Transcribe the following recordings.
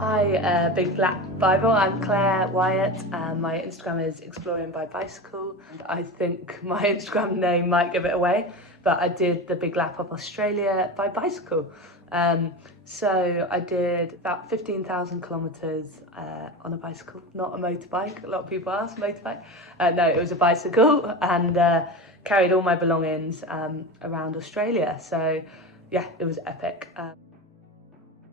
Hi, Big Black Bible. I'm Claire Wyatt. My Instagram is Exploring by Bicycle. I think my Instagram name might give it away, but I did the Big Lap of Australia by bicycle. So I did about 15,000 kilometres on a bicycle, not a motorbike. A lot of people ask, motorbike? No, it was a bicycle, and carried all my belongings around Australia. So yeah, it was epic.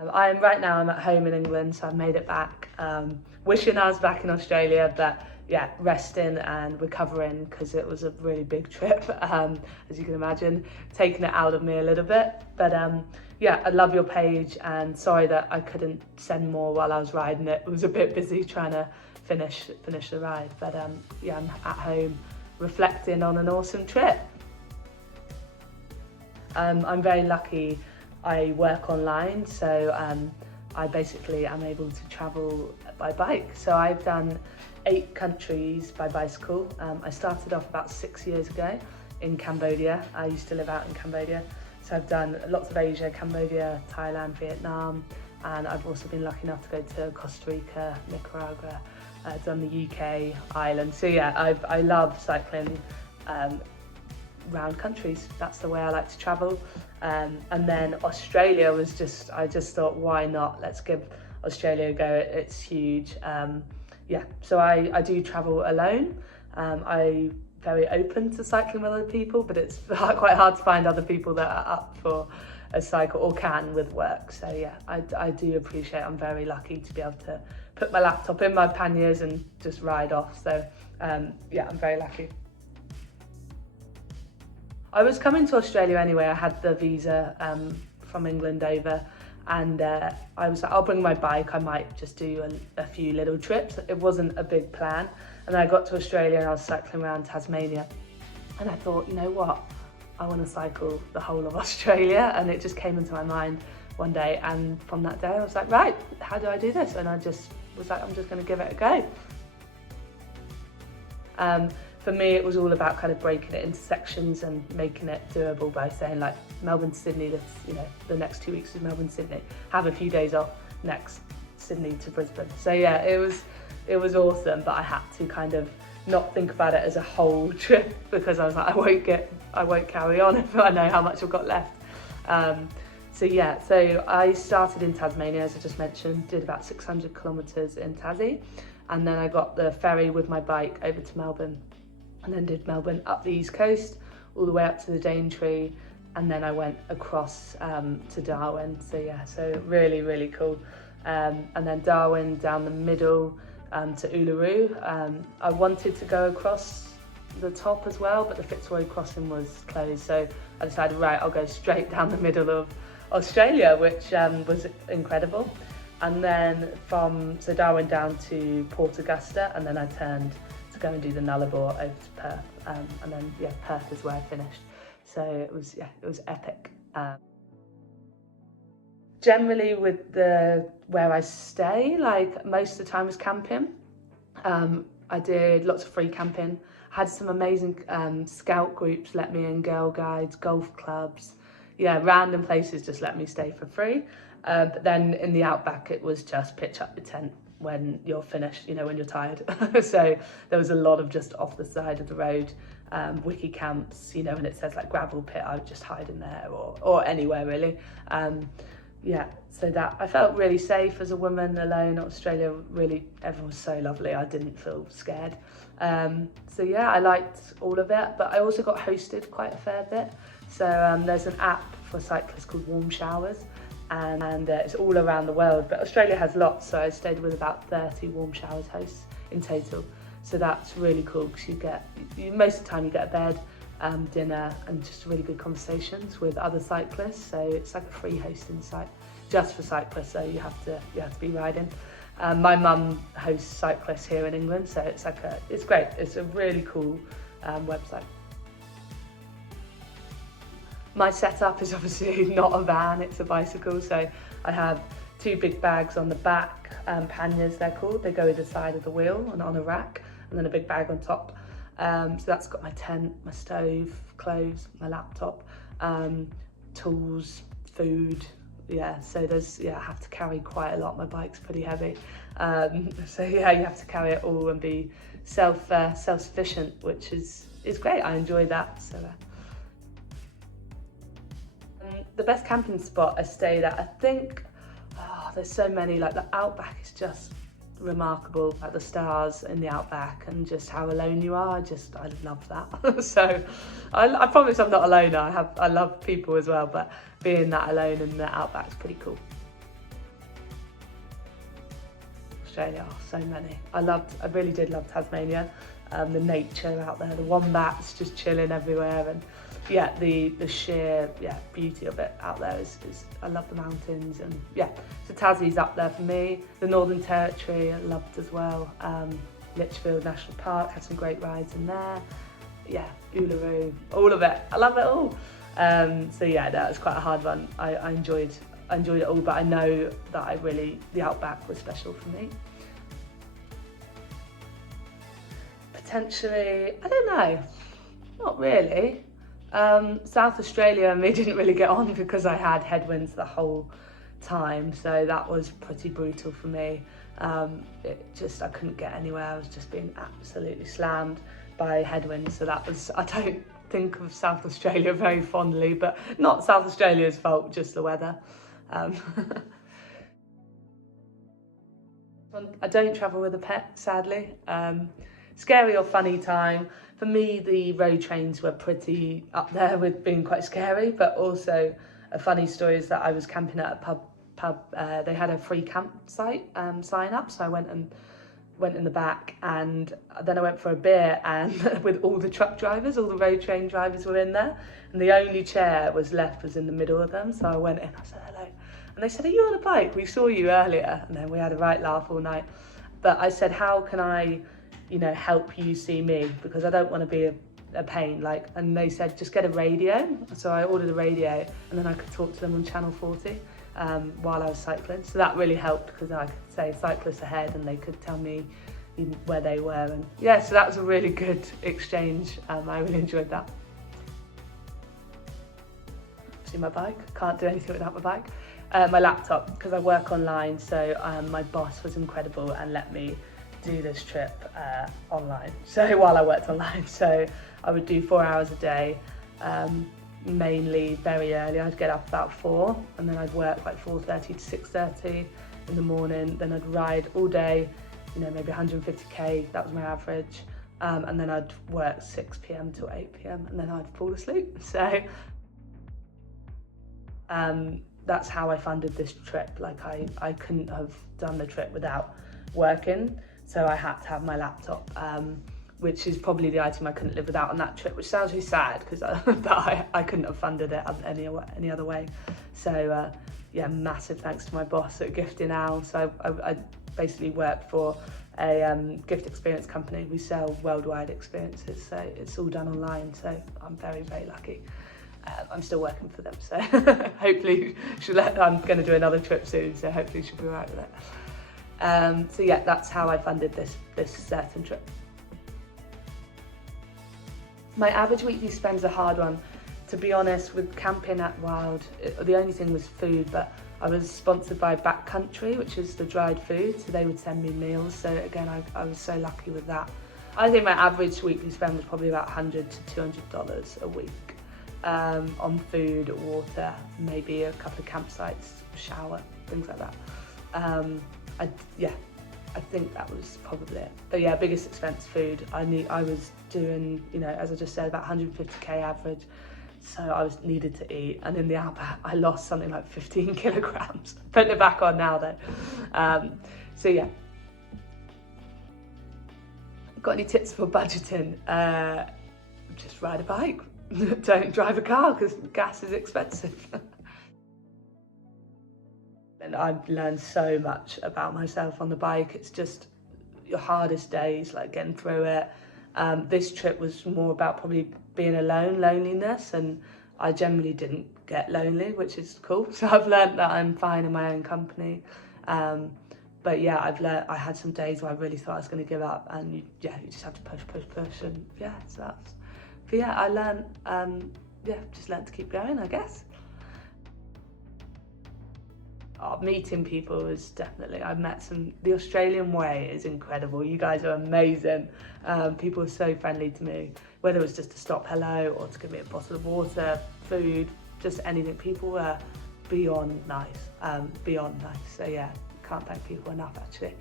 Right now I'm at home in England, so I've made it back. Wishing I was back in Australia, but yeah, resting and recovering because it was a really big trip, as you can imagine, taking it out of me a little bit. But yeah, I love your page, and sorry that I couldn't send more while I was riding it. It was a bit busy trying to finish the ride, but yeah, I'm at home reflecting on an awesome trip. I'm very lucky. I work online, so I basically am able to travel by bike. So I've done 8 countries by bicycle. I started off about 6 years ago in Cambodia. I used to live out in Cambodia. So I've done lots of Asia, Cambodia, Thailand, Vietnam, and I've also been lucky enough to go to Costa Rica, Nicaragua, done the UK, Ireland. So yeah, I love cycling round countries. That's the way I like to travel. And then Australia was I just thought, why not? Let's give Australia a go. It's huge. Yeah, so I do travel alone. I'm very open to cycling with other people, but it's quite hard to find other people that are up for a cycle or can with work. So yeah, I do appreciate, I'm very lucky to be able to put my laptop in my panniers and just ride off. So yeah, I'm very lucky. I was coming to Australia anyway. I had the visa from England over, and I was like, I'll bring my bike. I might just do a few little trips. It wasn't a big plan. And then I got to Australia and I was cycling around Tasmania, and I thought, you know what? I want to cycle the whole of Australia, and it just came into my mind one day. And from that day, I was like, right, how do I do this? And I just was like, I'm just going to give it a go. For me, it was all about kind of breaking it into sections and making it doable by saying, like, Melbourne to Sydney, the next 2 weeks is Melbourne to Sydney, have a few days off, next Sydney to Brisbane. So yeah, it was awesome, but I had to kind of not think about it as a whole trip, because I was like, I won't carry on if I know how much I've got left. So yeah, so I started in Tasmania, as I just mentioned, did about 600 kilometres in Tassie, and then I got the ferry with my bike over to Melbourne, and then did Melbourne up the east coast, all the way up to the Daintree, and then I went across to Darwin. So yeah, so really, really cool. And then Darwin down the middle to Uluru. I wanted to go across the top as well, but the Fitzroy crossing was closed. So I decided, right, I'll go straight down the middle of Australia, which was incredible. And then so Darwin down to Port Augusta, and then I turned to go and do the Nullarbor over to Perth, and then yeah, Perth is where I finished. So it was epic. Generally with where I stay, like most of the time was camping. I did lots of free camping. Had some amazing scout groups let me in, Girl Guides, golf clubs. Yeah, random places just let me stay for free. But then in the outback, it was just pitch up your tent when you're finished, when you're tired. So there was a lot of just off the side of the road, wiki camps, and it says like gravel pit, I would just hide in there or anywhere really. Yeah, so that I felt really safe as a woman alone. Australia, really, everyone was so lovely. I didn't feel scared. So yeah, I liked all of it, but I also got hosted quite a fair bit. So there's an app for cyclists called Warm Showers, and it's all around the world, but Australia has lots. So I stayed with about 30 Warm Showers hosts in total. So that's really cool, because most of the time you get a bed, dinner, and just really good conversations with other cyclists. So it's like a free hosting site just for cyclists, so you have to be riding. My mum hosts cyclists here in England, so it's great. It's a really cool website. My setup is obviously not a van, it's a bicycle. So I have 2 big bags on the back, panniers they're called. They go either side of the wheel and on a rack, and then a big bag on top. So that's got my tent, my stove, clothes, my laptop, tools, food, yeah, so I have to carry quite a lot. My bike's pretty heavy. So yeah, you have to carry it all and be self-sufficient, which is great. I enjoy that. So the best camping spot I stayed at, I think, there's so many, like the Outback is just remarkable, like the stars in the Outback and just how alone you are. I love that. So I promise I'm not a loner. I love people as well, but being that alone in the Outback's pretty cool. Australia, so many. I really did love Tasmania. The nature out there, the wombats just chilling everywhere, and yeah, the sheer beauty of it out there is I love the mountains, and yeah, so Tassie's up there for me. The Northern Territory I loved as well. Litchfield National Park, had some great rides in there. Yeah, Uluru, all of it. I love it all. So yeah, that was quite a hard one. I enjoyed it all, but I know that the Outback was special for me. Potentially, I don't know, not really. South Australia and me didn't really get on because I had headwinds the whole time, so that was pretty brutal for me. I couldn't get anywhere. I was just being absolutely slammed by headwinds, so I don't think of South Australia very fondly, but not South Australia's fault, just the weather. I don't travel with a pet, sadly. Scary or funny time. For me, the road trains were pretty up there with being quite scary, but also a funny story is that I was camping at a pub. They had a free campsite sign up, so I went in the back, and then I went for a beer, and with all the truck drivers, all the road train drivers were in there, and the only chair was in the middle of them. So I went in, I said hello, and they said, "Are you on a bike? We saw you earlier." And then we had a right laugh all night. But I said, "How can I, help you see me? Because I don't want to be a pain." And they said, "Just get a radio." So I ordered a radio, and then I could talk to them on Channel 40 while I was cycling. So that really helped, because I could say cyclists ahead, and they could tell me where they were. And yeah, so that was a really good exchange. I really enjoyed that. See my bike, can't do anything without my bike. My laptop, because I work online, so my boss was incredible and let me do this trip online. So while I worked online, so I would do 4 hours a day, mainly very early. I'd get up about 4, and then I'd work like 4:30 to 6:30 in the morning. Then I'd ride all day, maybe 150k, that was my average. And then I'd work 6 p.m. till 8 p.m. and then I'd fall asleep. So that's how I funded this trip. I couldn't have done the trip without working, so I had to have my laptop, which is probably the item I couldn't live without on that trip, which sounds really sad, because I couldn't have funded it any other way. So yeah, massive thanks to my boss at Gifting Owl. So I basically work for a gift experience company. We sell worldwide experiences, so it's all done online, so I'm very, very lucky. I'm still working for them, so hopefully I'm going to do another trip soon, so hopefully she'll be all right with it. So yeah, that's how I funded this certain trip. My average weekly spend's a hard one. To be honest, with camping at Wild, the only thing was food, but I was sponsored by Backcountry, which is the dried food, so they would send me meals. So again, I was so lucky with that. I think my average weekly spend was probably about $100 to $200 a week. On food, water, maybe a couple of campsites, shower, things like that. I think that was probably it. But yeah, biggest expense, food. I was doing, as I just said, about 150k average, so I needed to eat. And in the Outback, I lost something like 15 kilograms. Putting it back on now though. So yeah. Got any tips for budgeting? Just ride a bike. Don't drive a car, because gas is expensive. And I've learned so much about myself on the bike. It's just your hardest days, like getting through it. This trip was more about probably being alone, loneliness, and I generally didn't get lonely, which is cool. So I've learned that I'm fine in my own company. But yeah, I had some days where I really thought I was going to give up, and you just have to push, and yeah, so that's. But yeah, I learned, just learned to keep going, I guess. meeting people is definitely, I've met the Australian way is incredible. You guys are amazing. People are so friendly to me, whether it's just to stop hello or to give me a bottle of water, food, just anything. People were beyond nice, beyond nice. So yeah, can't thank people enough actually.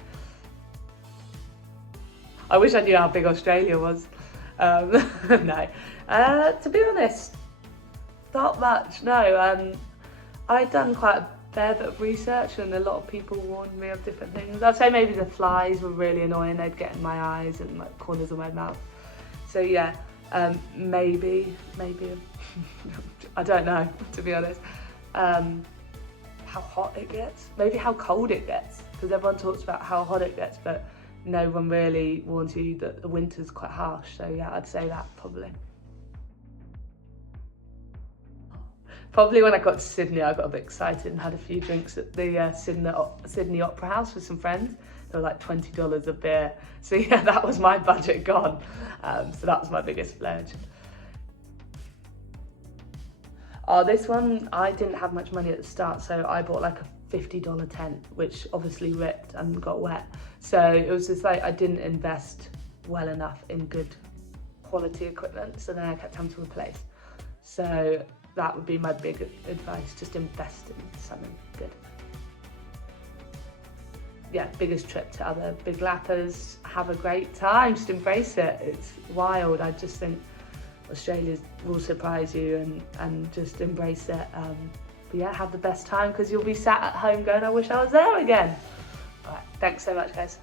I wish I knew how big Australia was. No, to be honest, not much, no. I'd done quite a fair bit of research and a lot of people warned me of different things. I'd say maybe the flies were really annoying. They'd get in my eyes and like corners of my mouth. So yeah, maybe, I don't know, to be honest. How hot it gets, maybe how cold it gets, because everyone talks about how hot it gets, but no one really warns you that the winter's quite harsh. So yeah, I'd say that probably. Probably when I got to Sydney, I got a bit excited and had a few drinks at the Sydney Opera House with some friends. They were like $20 a beer. So yeah, that was my budget gone. So that was my biggest splurge. Oh, this one, I didn't have much money at the start, so I bought like a $50 tent, which obviously ripped and got wet. So it was just like I didn't invest well enough in good quality equipment, so then I kept having to replace. So that would be my big advice, just invest in something good. Yeah, biggest trip to other big lappers, have a great time, just embrace it. It's wild. I just think Australia will surprise you and just embrace it. But yeah, have the best time because you'll be sat at home going, I wish I was there again. All right, thanks so much, guys.